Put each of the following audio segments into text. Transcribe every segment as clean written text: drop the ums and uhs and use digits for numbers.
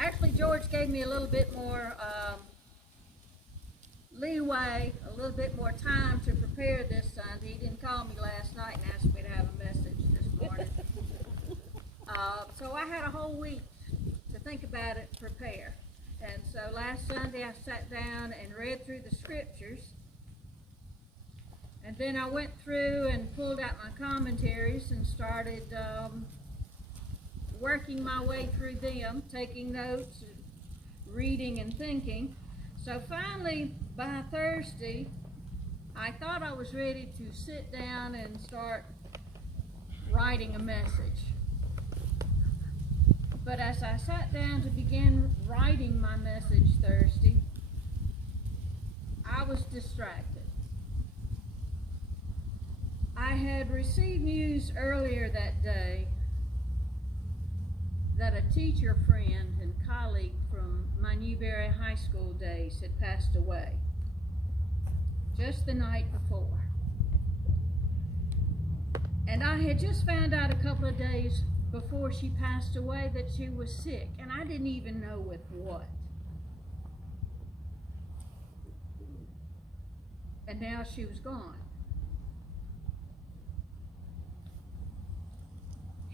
Actually, George gave me a little bit more leeway, a little bit more time to prepare this Sunday. He didn't call me last night and ask me to have a message this morning. So I had a whole week to think about it and prepare. And so last Sunday I sat down and read through the scriptures. And then I went through and pulled out my commentaries and started working my way through them, taking notes, and reading and thinking. So finally, by Thursday, I thought I was ready to sit down and start writing a message. But as I sat down to begin writing my message Thursday, I was distracted. I had received news earlier that day that a teacher friend and colleague from my Newberry High School days had passed away just the night before. And I had just found out a couple of days before she passed away that she was sick, and I didn't even know with what. And now she was gone.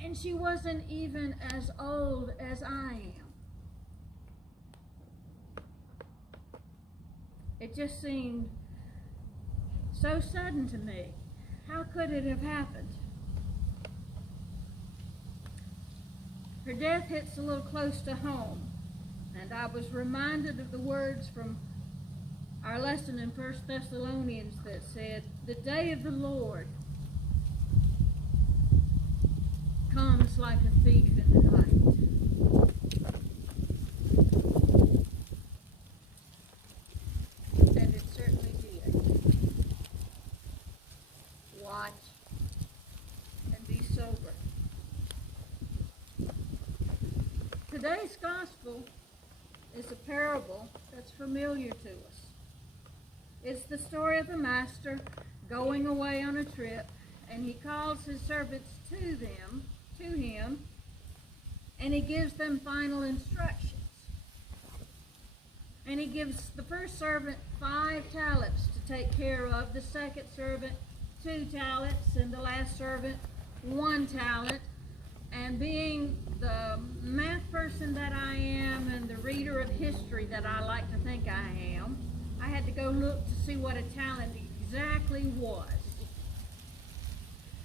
And she wasn't even as old as I am. It just seemed so sudden to me. How could it have happened? Her death hits a little close to home, and I was reminded of the words from our lesson in 1 Thessalonians that said, "The day of the Lord comes like a thief in the night." And it certainly did. Watch and be sober. Today's gospel is a parable that's familiar to us. It's the story of the master going away on a trip, and he calls his servants to him, and he gives them final instructions. And he gives the first servant 5 talents to take care of, the second servant 2 talents, and the last servant 1 talent. And being the math person that I am and the reader of history that I like to think I am, I had to go look to see what a talent exactly was.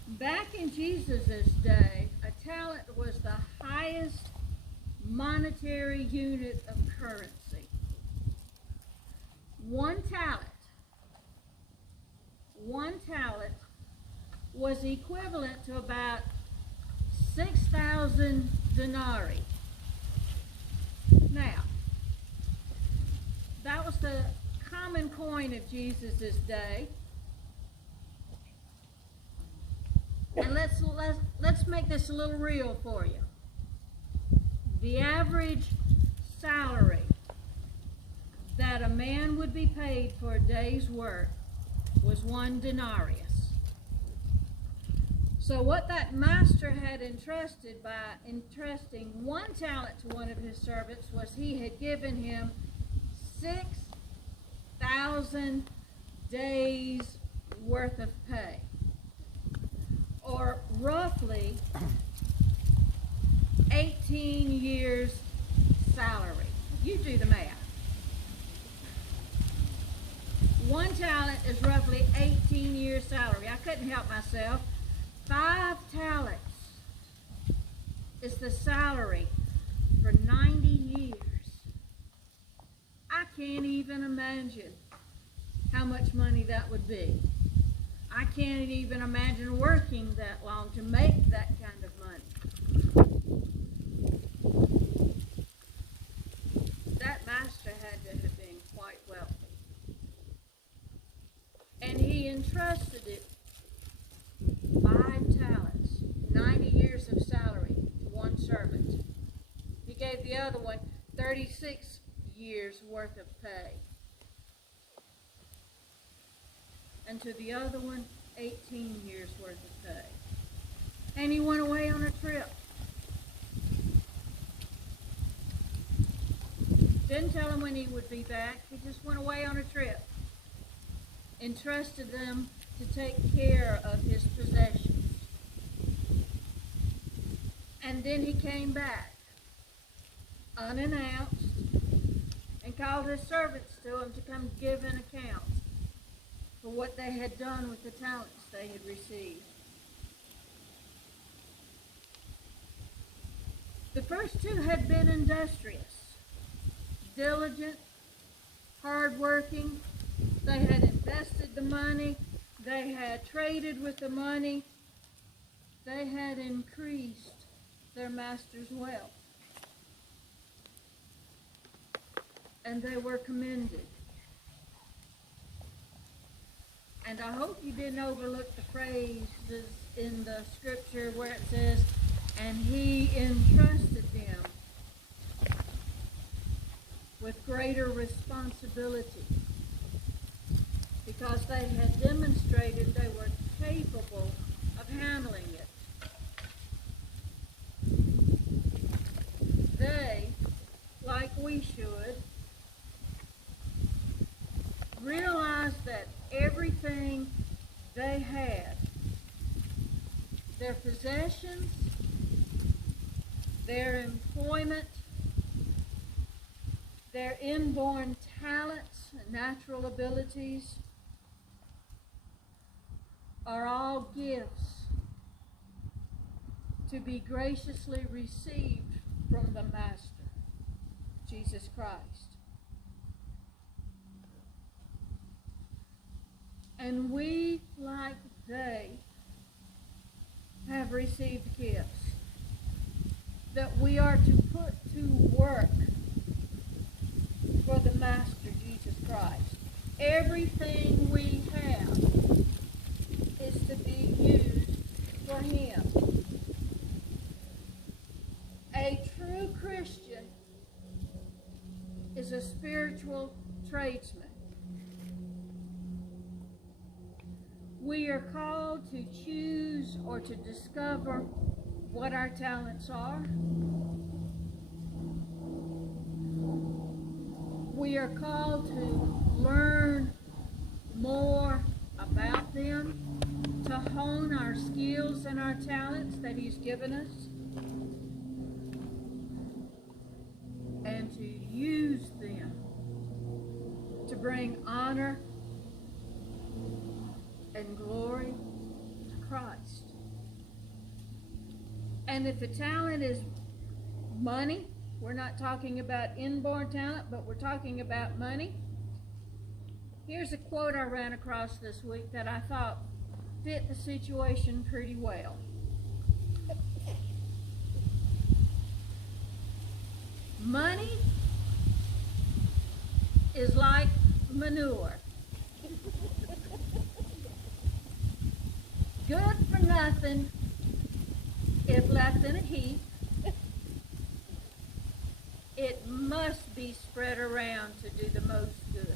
Back in Jesus' day, a talent was the highest monetary unit of currency. 1 talent was equivalent to about 6,000 denarii. Now, that was the common coin of Jesus' day. And let's make this a little real for you. The average salary that a man would be paid for a day's work was 1 denarius. So what that master had entrusted by entrusting 1 talent to one of his servants was he had given him 6,000 days worth of pay, or roughly 18 years salary. You do the math. 1 talent is roughly 18 years salary. I couldn't help myself. 5 talents is the salary for 90 years. I can't even imagine how much money that would be. I can't even imagine working that long to make that kind of money. That master had to have been quite wealthy. And he entrusted it 5 talents, 90 years of salary to 1 servant. He gave the other one 36 years worth of pay. And to the other one, 18 years worth of pay. And he went away on a trip. Didn't tell him when he would be back. He just went away on a trip. Entrusted them to take care of his possessions. And then he came back, unannounced, and called his servants to him to come give an account for what they had done with the talents they had received. The first two had been industrious, diligent, hardworking. They had invested the money. They had traded with the money. They had increased their master's wealth. And they were commended. And I hope you didn't overlook the phrases in the scripture where it says, and he entrusted them with greater responsibility, because they had demonstrated they were capable of handling it. They, like we should, realized that everything they had, their possessions, their employment, their inborn talents and natural abilities, are all gifts to be graciously received from the Master, Jesus Christ. And we, like they, have received gifts that we are to put to work for the Master, Jesus Christ. Everything we have is to be used for Him. A true Christian is a spiritual tradesman. We are called to choose or to discover what our talents are. We are called to learn more about them, to hone our skills and our talents that He's given us, and to use them to bring honor and glory to Christ. And if the talent is money, we're not talking about inborn talent, but we're talking about money. Here's a quote I ran across this week that I thought fit the situation pretty well. Money is like manure. Good for nothing if left in a heap. It must be spread around to do the most good.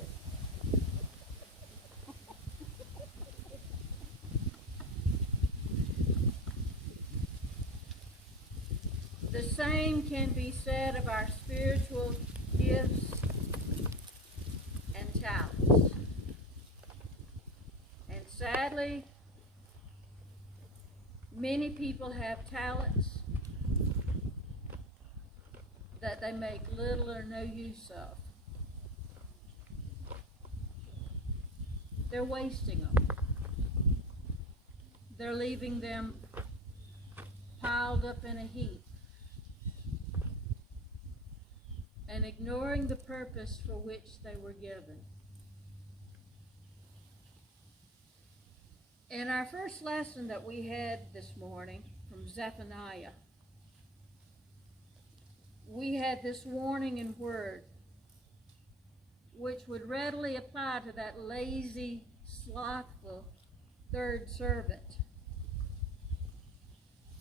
The same can be said of our spiritual gifts and talents. And sadly, many people have talents that they make little or no use of. They're wasting them. They're leaving them piled up in a heap and ignoring the purpose for which they were given. In our first lesson that we had this morning from Zephaniah, we had this warning and word which would readily apply to that lazy, slothful third servant.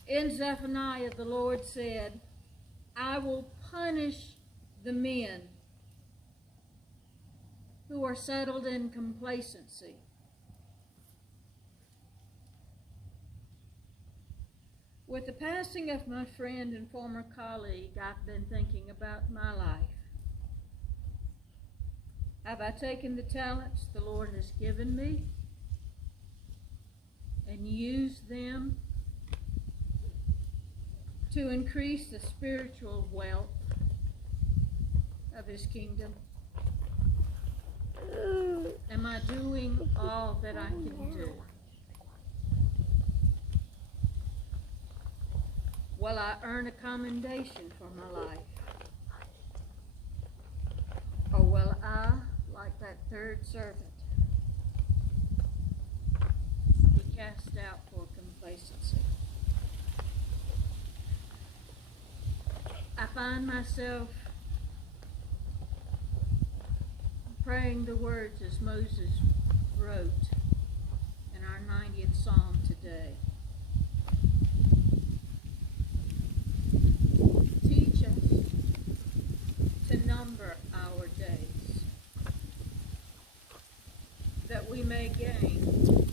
In Zephaniah, the Lord said, I will punish the men who are settled in complacency. With the passing of my friend and former colleague, I've been thinking about my life. Have I taken the talents the Lord has given me and used them to increase the spiritual wealth of His kingdom? Am I doing all that I can do? Will I earn a commendation for my life? Or will I, like that third servant, be cast out for complacency? I find myself praying the words as Moses wrote in our 90th Psalm today. Teach us to number our days, that we may gain